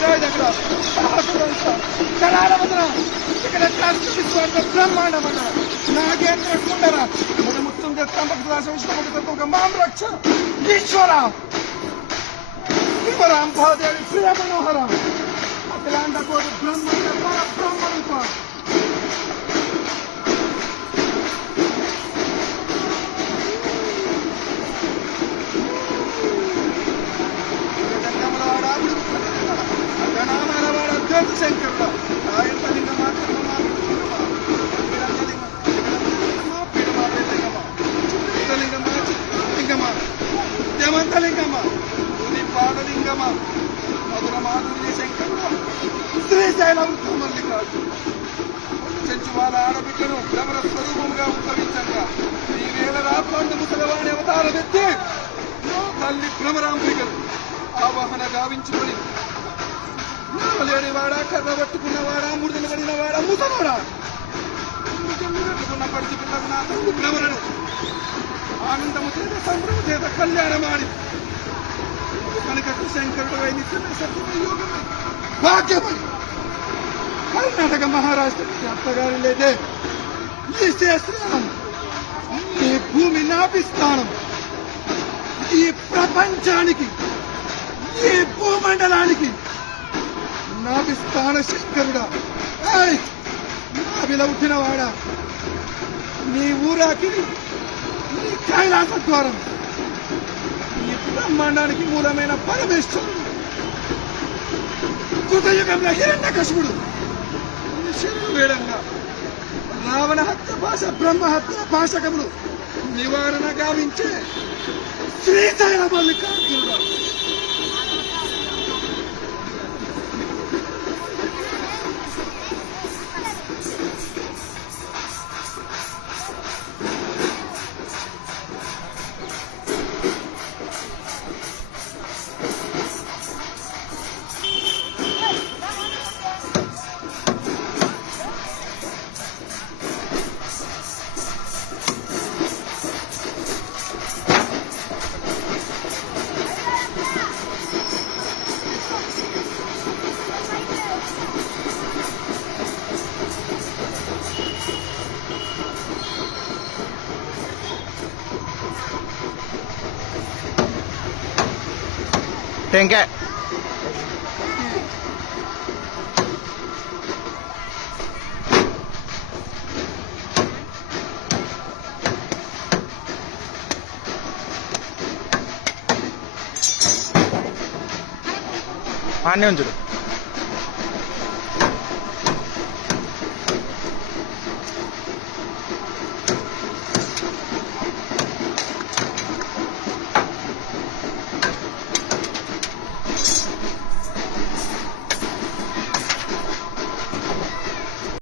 విరాయుధకుడ కళారవదన ఇక్కడ బ్రహ్మాండ మండల నాగేం చేసుకుంటారా మన ముత్తం చెప్తాం విష్ణుముఖ మాం రక్ష ఈశ్వర శివరాంభాదేవి ప్రియ మనోహర అఖిలాండ కోటి బ్రహ్మాండ పరబ్రహ్మరూప శంకరుడు ఆయలింగమా లింగమా దేవంతలింగమా పాదలింగమా మధుర మాధుర్య శంకరుడు శ్రీశైలం మల్లికార్జున చెంచు వాళ్ళ ఆడబిడ్డను భ్రమర స్వరూపంగా ఉద్భవించగా ఈ వేల రాత్రి ముసలవాణి అవతారమెత్తి తల్లి భ్రమరాంబికలు ఆవాహన గావించుకొని లేనివాడా కర్ర పట్టుకున్నవాడా ముడిదలు పడినవాడా ముసవాడా పడిచి పిల్లకు నా తల్లి భ్రమరను ఆనందము చేత సంభ్రమ చేత కళ్యాణమాడి కనుక శంకరుడు భాగ్యమై కర్ణాటక మహారాష్ట్ర అత్తగారి లేదే ఈ శాస్త్రం ఈ భూమి నాభిస్థానం ఈ ప్రపంచానికి ఈ భూమండలానికి నాభిస్థాన శంకరుడా నాభిల ఉట్టినవాడా నీ ఊరాకి నీ కైలాస ద్వారం ఈ బ్రహ్మాండానికి మూలమైన పరమేశ్వరుడు కృతయుగంలో హిరణ్యకశిపుడు శివుడు వేడంగా రావణ హత్య భాష బ్రహ్మహత్య భాషకములు నివారణ గావించే శ్రీశైల మల్లికార్జునుడు టెంకాయ ఆనే ఉంచుడు